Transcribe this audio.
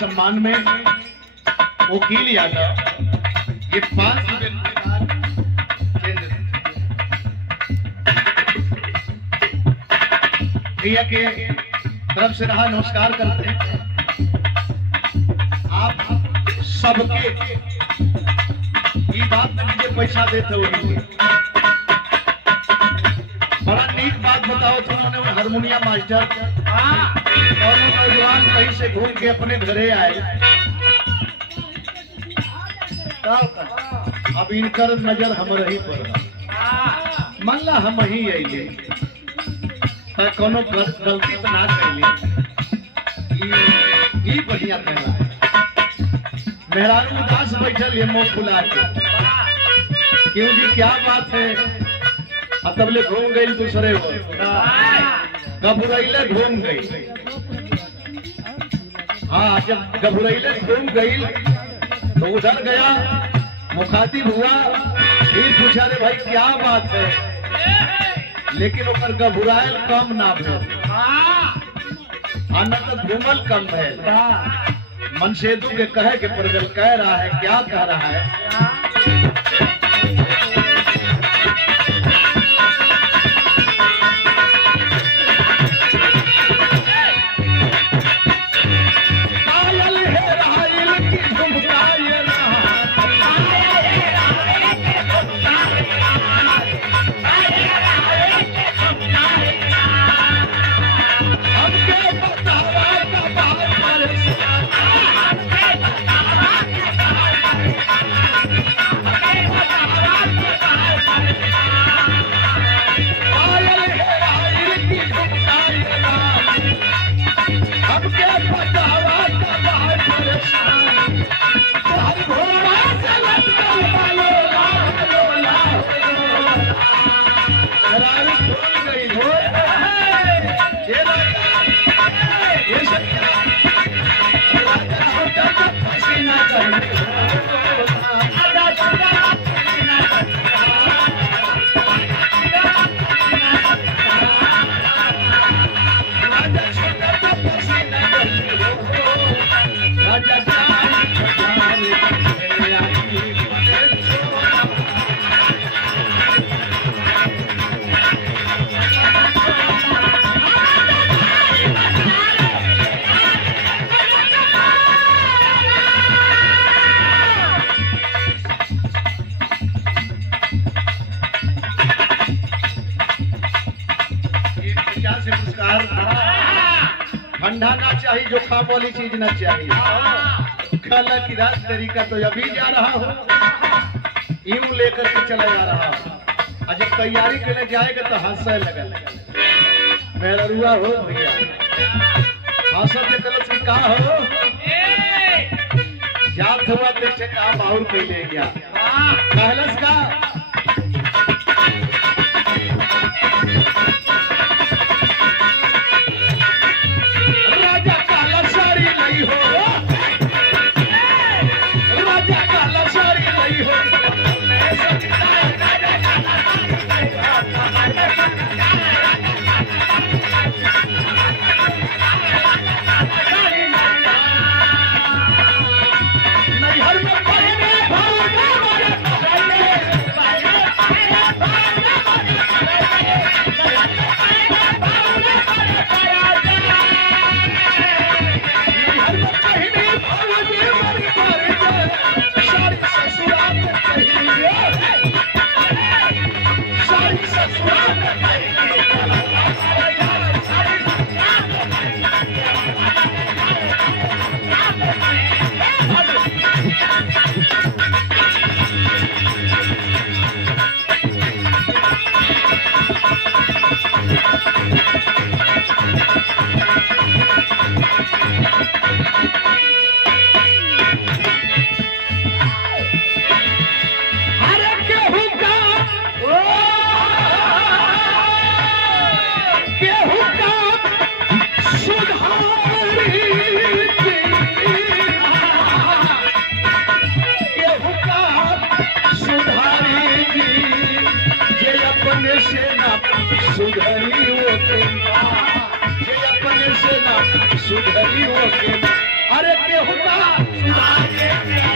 सम्मान में वकील यादव ये 500 भैया के तरफ से रहा नमस्कार करते हैं। आप सबके ये बात में मुझे पैसा देते हो बड़ा नीक बात बताओ तुमने हारमोनियम मास्टर और नौजवान कहीं से घूम के अपने घरे आए अब इनकर नजर हम रही पर मान ला हम ही अइले कोनो गलती तो ना कैली ई बढ़िया कहला मेहरारू उदास बैठल ये मुंह फुला के क्यों जी क्या बात है तबले घूम गई दूसरे हो घबराइले घूम गई। हाँ जब घबराइले घूम गई तो उधर गया मुखातिब हुआ फिर पूछा रे भाई क्या बात है लेकिन ओकर घबरायल कम ना भेल न तो घूमल कम है मनसेदू के कहे के परगल कह रहा है क्या कह रहा है ठंडा ना चाहिए जो खाम वाली चीज ना चाहिए खाला की रात तरीका तो अभी जा रहा हूँ यूं लेकर के चला जा रहा हूँ और जब तैयारी करने जाएगा तो हंसने लगा मेरा रुआ हो भैया हंसत के कलश की कहा हो जात हुआ देखे काम और कह ले गया कहलस का अरे केहू का